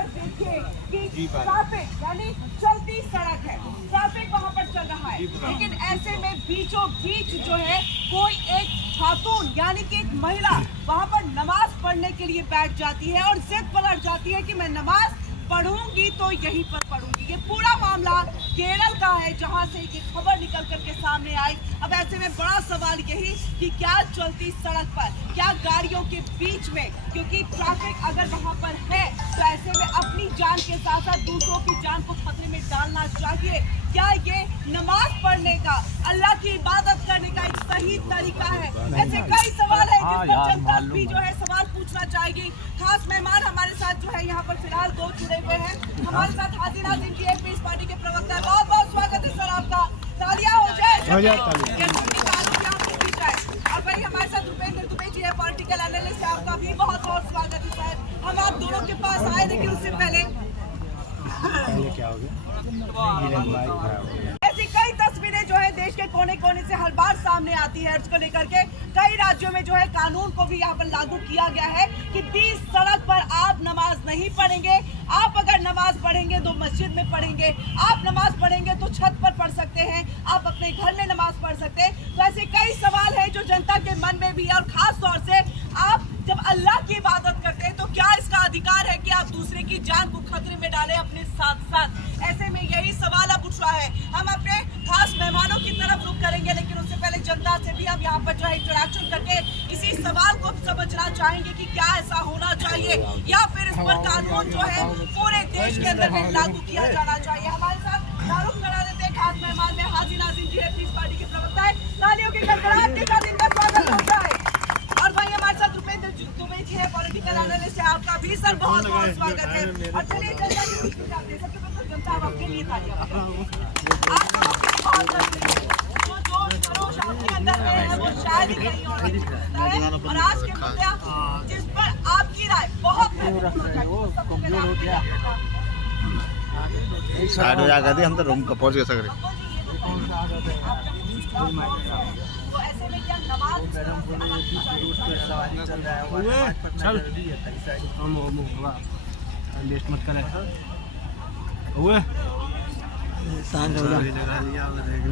पर देखिए कि ट्रैफिक यानी चलती सड़क है, ट्रैफिक वहां पर चल रहा है, लेकिन ऐसे में बीचों बीच जो है कोई एक खातून यानी कि एक महिला वहां पर नमाज पढ़ने के लिए बैठ जाती है और जिद पलट जाती है कि मैं नमाज पढ़ूंगी तो यहीं पर पढ़ूंगी। ये पूरा मामला केरल का है जहां से ये खबर निकल करके सामने आई। अब ऐसे में बड़ा सवाल यही कि क्या चलती सड़क पर, क्या गाड़ियों के बीच में, क्योंकि ट्रैफिक अगर वहां पर है तो ऐसे में अपनी जान के साथ साथ दूसरों की जान को खतरे में डालना चाहिए। क्या ये नमाज पढ़ने का, अल्लाह की इबादत करने का एक सही तरीका है? ऐसे कई सवाल है जिस पर जनता भी जो है सवाल पूछना चाहेगी। खास मेहमान हमारे साथ जो है यहाँ पर फिलहाल दो जुड़े हुए हैं। हमारे साथ हाजी नाज़िम जी पीस पार्टी के प्रवक्ता है। बहुत बहुत स्वागत है सर आपका। तालियां हो जाए। और भाई हमारे साथ रुपेंद्र दुबे जी है, पॉलिटिकल एनालिस्ट है, आपका भी बहुत बहुत स्वागत है सर। हम आप दोनों के पास आए, लेकिन उससे पहले क्या हो गया? ऐसी कई तस्वीरें जो है देश के कोने कोने से हर बार सामने आती है इसको लेकर के। कई राज्यों में जो है कानून को भी यहाँ पर लागू किया गया है कि 20 सड़क पर आप नमाज नहीं पढ़ेंगे। आप अगर नमाज पढ़ेंगे तो मस्जिद में पढ़ेंगे, आप नमाज पढ़ेंगे तो छत पर पढ़ सकते हैं, आप अपने घर में नमाज पढ़ सकते हैं। तो ऐसे कई सवाल है जो जनता के मन में भी है, और खास तौर से आप जब अल्लाह की इबादत करते हैं तो क्या इसका अधिकार है कि आप दूसरे की जान को खतरे में डालें अपने साथ साथ? ऐसे में यही सवाल अब उठ रहा है। हम अपने खास मेहमानों की तरफ रुख करेंगे, लेकिन उससे पहले जनता से भी हम यहाँ पर जो है इंटरेक्शन करके इसी सवाल को समझना चाहेंगे कि क्या ऐसा होना चाहिए या फिर इस पर कानून जो है पूरे देश के अंदर भी लागू किया जाना चाहिए। हमारे साथ तारुफ करा देते हैं खास मेहमान में हाजी नाज़िम जी पीस पार्टी के प्रवक्ता है। तालियों की गड़गड़ाहट के साथ इनका स्वागत होता है। और भाई हमारे साथ रुपेंद्र दुबे जी है, पॉलिटिकल एनालिस्ट है, आपका भी सर बहुत बहुत स्वागत है। और चलिए जनता के बीच में जाते हैं। सबसे पहले जनता आपके लिए तालियां आप लोगों की बहुत जो जोश खरोश आपके अंदर है वो शायद ही कहीं और नहीं मिलता है। और आज के मुद्दे जिस पर आपकी राय बहुत महत्वपूर्ण हो गया। साइड हो जाकर दे, हम तो रूम का पहुंच गए सगरे। तो ऐसे में क्या नमाज चल वेस्ट मत करे।